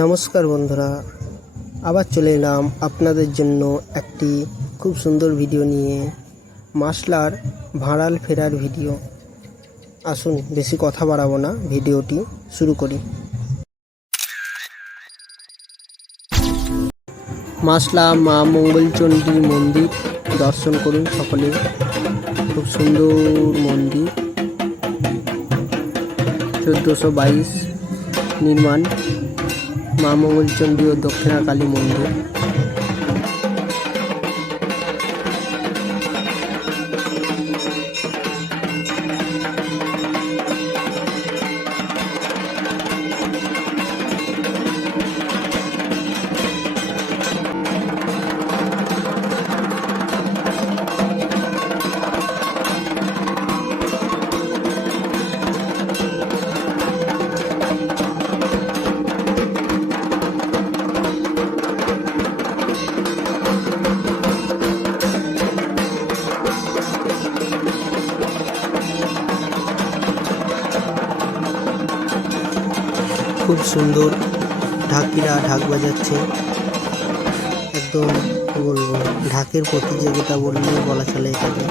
নমস্কার বন্ধুরা, আবার চলে এলাম আপনাদের জন্য একটি খুব সুন্দর ভিডিও নিয়ে। মাসলার ভাঁড়াল ফেরার ভিডিও। আসুন বেশি কথা বাড়াবো না, ভিডিওটি শুরু করি। মাসলা মা মঙ্গলচণ্ডী মন্দির দর্শন করুন সকলে। খুব সুন্দর মন্দির, 1422 নির্মাণ। মা মঙ্গলচণ্ডী ও দক্ষিণাকালী মন্দির। খুব সুন্দর, ঢাকিরা ঢাক বাজাচ্ছে। একদম কি বলবো, ঢাকের প্রতিযোগিতা বললে বলা চলে এটাকে।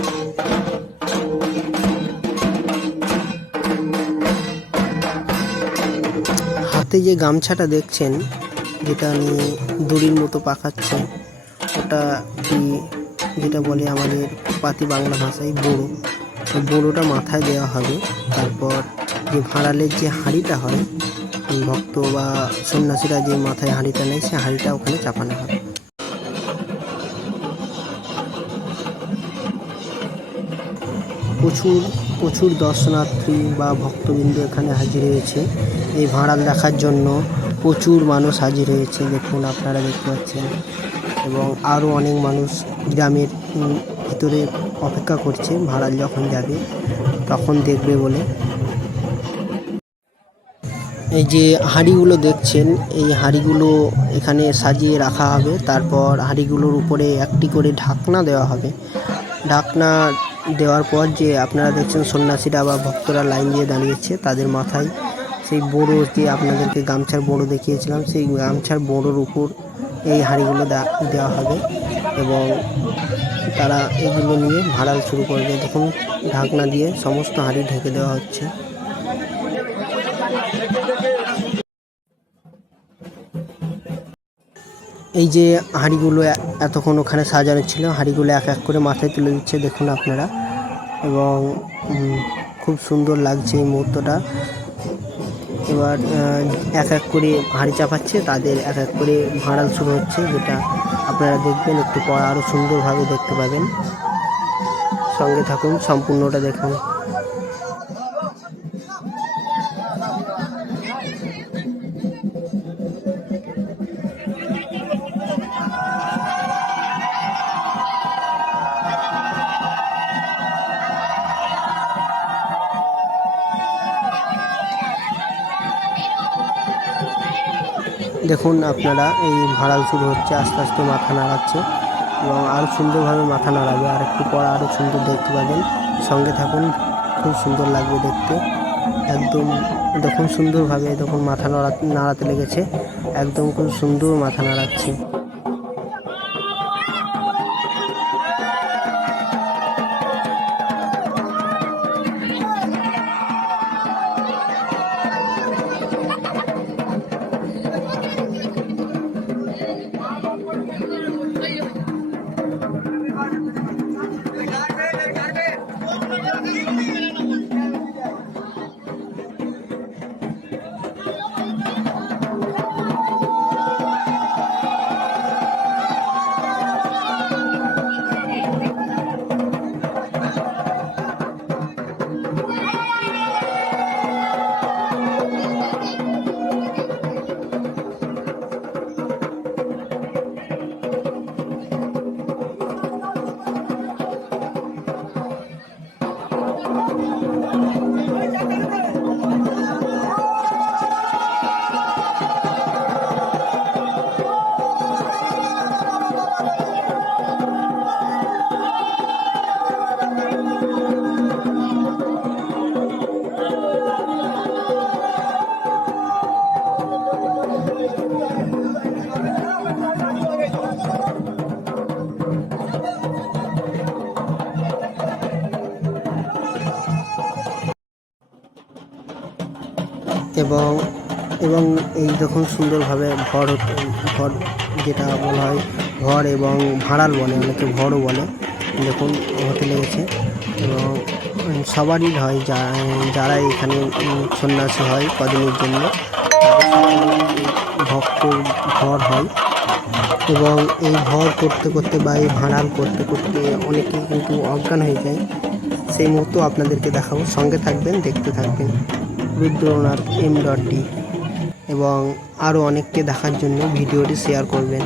হাতে যে গামছাটা দেখছেন, যেটা নিয়ে দড়ির মতো পাকাচ্ছে, ওটা কি যেটা বলে আমাদের পাতি বাংলা ভাষায় বড়ো। বড়োটা মাথায় দেওয়া হবে। তারপর যে ভাঁড়ালের যে হাঁড়িটা হয়, ভক্ত বা সন্ন্যাসীরা যে মাথায় হাঁড়িটা নেয়, সে হাঁড়িটা ওখানে চাপানো হবে। প্রচুর দর্শনার্থী বা ভক্তবৃন্দ এখানে হাজির হয়েছে এই ভাঁড়াল দেখার জন্য। প্রচুর মানুষ হাজির হয়েছে, দেখুন আপনারা দেখতে পাচ্ছেন। এবং আরও অনেক মানুষ গ্রামের ভিতরে অপেক্ষা করছে ভাঁড়াল যখন যাবে তখন দেখবে বলে। এই যে হাঁড়িগুলো দেখছেন, এই হাঁড়িগুলো এখানে সাজিয়ে রাখা হবে। তারপর হাঁড়িগুলোর উপরে একটি করে ঢাকনা দেওয়া হবে। ঢাকনা দেওয়ার পর যে আপনারা দেখছেন সন্ন্যাসীরা বা ভক্তরা লাইন দিয়ে দাঁড়িয়েছে, তাদের মাথায় সেই বড়ো যে আপনাদেরকে গামছার বড়ো দেখিয়েছিলাম, সেই গামছার বড়োর উপর এই হাঁড়িগুলো দেওয়া হবে এবং তারা এগুলো নিয়ে ভাঁড়াল শুরু করবে। দেখুন ঢাকনা দিয়ে সমস্ত হাঁড়ি ঢেকে দেওয়া হচ্ছে। এই যে হাঁড়িগুলো এতক্ষণ ওখানে সাজানো ছিল, হাঁড়িগুলো এক এক করে মাথায় তুলে দিচ্ছে দেখুন আপনারা। এবং খুব সুন্দর লাগছে এই মুহূর্তটা। এবার এক এক করে হাঁড়ি চাপাচ্ছে, তাদের এক এক করে ভাঁড়াল শুরু হচ্ছে, যেটা আপনারা দেখবেন একটু পর আরও সুন্দরভাবে দেখতে পাবেন। সঙ্গে থাকুন, সম্পূর্ণটা দেখুন। দেখুন আপনারা, এই ভাঁড়াল শুরু হচ্ছে, আস্তে আস্তে মাথা নাড়াচ্ছে এবং আরও সুন্দরভাবে মাথা নাড়াবে। আর একটু পর আরও সুন্দর দেখতে পাবেন। সঙ্গে থাকুন, খুব সুন্দর লাগবে দেখতে। একদম দেখুন সুন্দরভাবে, দেখুন মাথা নাড়াতে লেগেছে, একদম খুব সুন্দর মাথা নাড়াচ্ছে। এবং এবং এই দেখুন সুন্দরভাবে ভর যেটা বলা হয় ভর এবং ভাঁড়াল বলে, অনেকে ভরও বলে, দেখুন হতে লেগেছে। এবং সবারই হয়, যারা এখানে সন্ন্যাসী হয় কদিনের জন্য ভক্তর ভর হয়। এবং এই ভর করতে করতে বা এই ভাঁড়াল করতে করতে অনেকেই কিন্তু অজ্ঞান হয়ে যায়। সেই মুহূর্ত আপনাদেরকে দেখাবো, সঙ্গে থাকবেন, দেখতে থাকবেন। রুদ্রনাথ m.d এবং আরও অনেককে দেখার জন্য ভিডিওটি শেয়ার করবেন।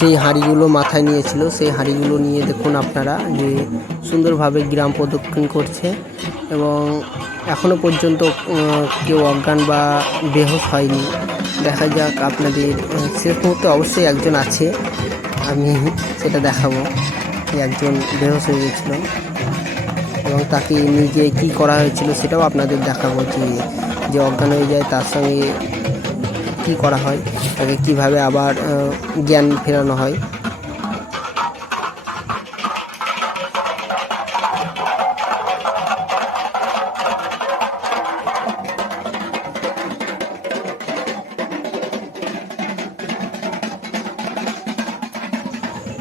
যেই হাঁড়িগুলো মাথায় নিয়েছিল সেই হাঁড়িগুলো নিয়ে দেখুন আপনারা যে সুন্দরভাবে গ্রাম প্রদক্ষিণ করছে। এবং এখনও পর্যন্ত কেউ অজ্ঞান বা বেহোশ হয়নি। দেখা যাক আপনাদের শেষ মুহূর্তে অবশ্যই একজন আছে, আমি সেটা দেখাবো। একজন বেহোশ হয়ে গেছিলো এবং তাকে নিজে কি করা হয়েছিল সেটাও আপনাদের দেখাবো, যে অজ্ঞান হয়ে যায় তার সঙ্গে কি করা হয়, তাকে কিভাবে আবার জ্ঞান ফেরানো হয়।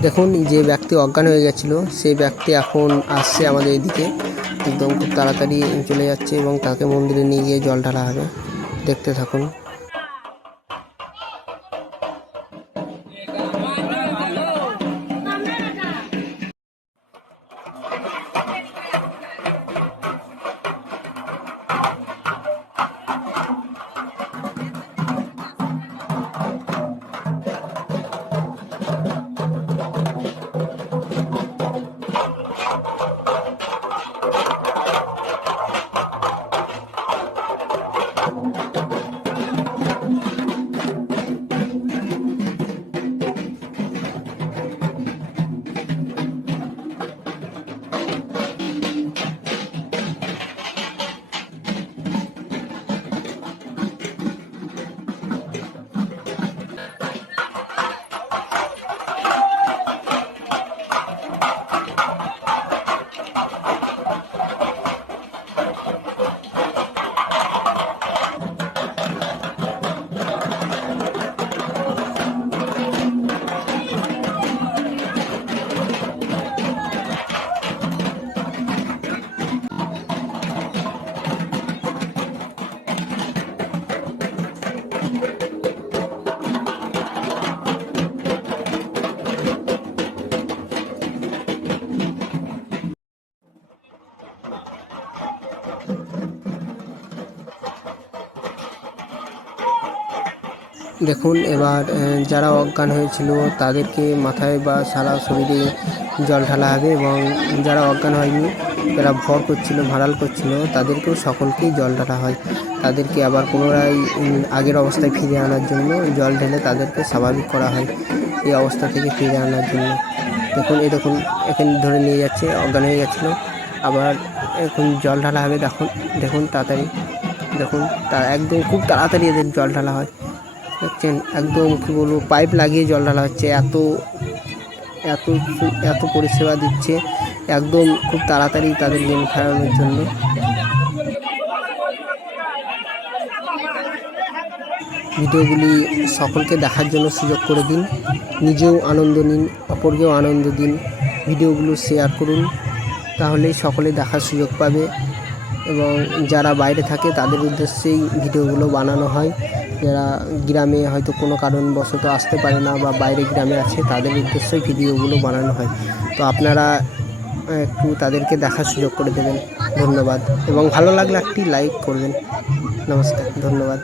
দেখুন যে ব্যক্তি অজ্ঞান হয়ে গেছিলো সেই ব্যক্তি এখন আসছে আমাদের এদিকে, একদম খুব তাড়াতাড়ি চলে যাচ্ছে এবং তাকে মন্দিরে নিয়ে গিয়ে জল ঢালা হবে। দেখতে থাকুন। দেখুন এবার যারা অজ্ঞান হয়েছিল তাদেরকে মাথায় বা সারা শরীরে জল ঢালা হবে এবং যারা অজ্ঞান হয়নি, যারা ভর করছিল ভাঁড়াল করছিল তাদেরকেও সকলকেই জল ঢালা হয়। তাদেরকে আবার পুনরায় আগের অবস্থায় ফিরে আনার জন্য জল ঢেলে তাদেরকে স্বাভাবিক করা হয়, এই অবস্থা থেকে ফিরে আনার জন্য। দেখুন দেখুন এখানে ধরে নিয়ে যাচ্ছে, অজ্ঞান হয়ে গেছিলো, আবার এখন জল ঢালা হবে। দেখুন তাড়াতাড়ি, দেখুন একদম খুব তাড়াতাড়ি এদের জল ঢালা হয়। দেখছেন একদম কী বলবো, পাইপ লাগিয়ে জল ঢালা হচ্ছে, এত এত এত পরিষেবা দিচ্ছে, একদম খুব তাড়াতাড়ি তাদের জ্ঞান ফেরানোর জন্য। ভিডিওগুলি সকলকে দেখার জন্য সুযোগ করে দিন, নিজেও আনন্দ নিন, অপরকেও আনন্দ দিন। ভিডিওগুলো শেয়ার করুন, তাহলেই সকলে দেখার সুযোগ পাবে। এবং যারা বাইরে থাকে তাদের উদ্দেশ্যেই ভিডিওগুলো বানানো হয়। যারা গ্রামে হয়তো কোনো কারণবশত আসতে পারে না বা বাইরে গ্রামে আছে তাদের উদ্দেশ্যে ভিডিওগুলো বানানো হয়। তো আপনারা একটু তাদেরকে দেখার সুযোগ করে দেবেন। ধন্যবাদ, এবং ভালো লাগলে একটি লাইক করবেন। নমস্কার, ধন্যবাদ।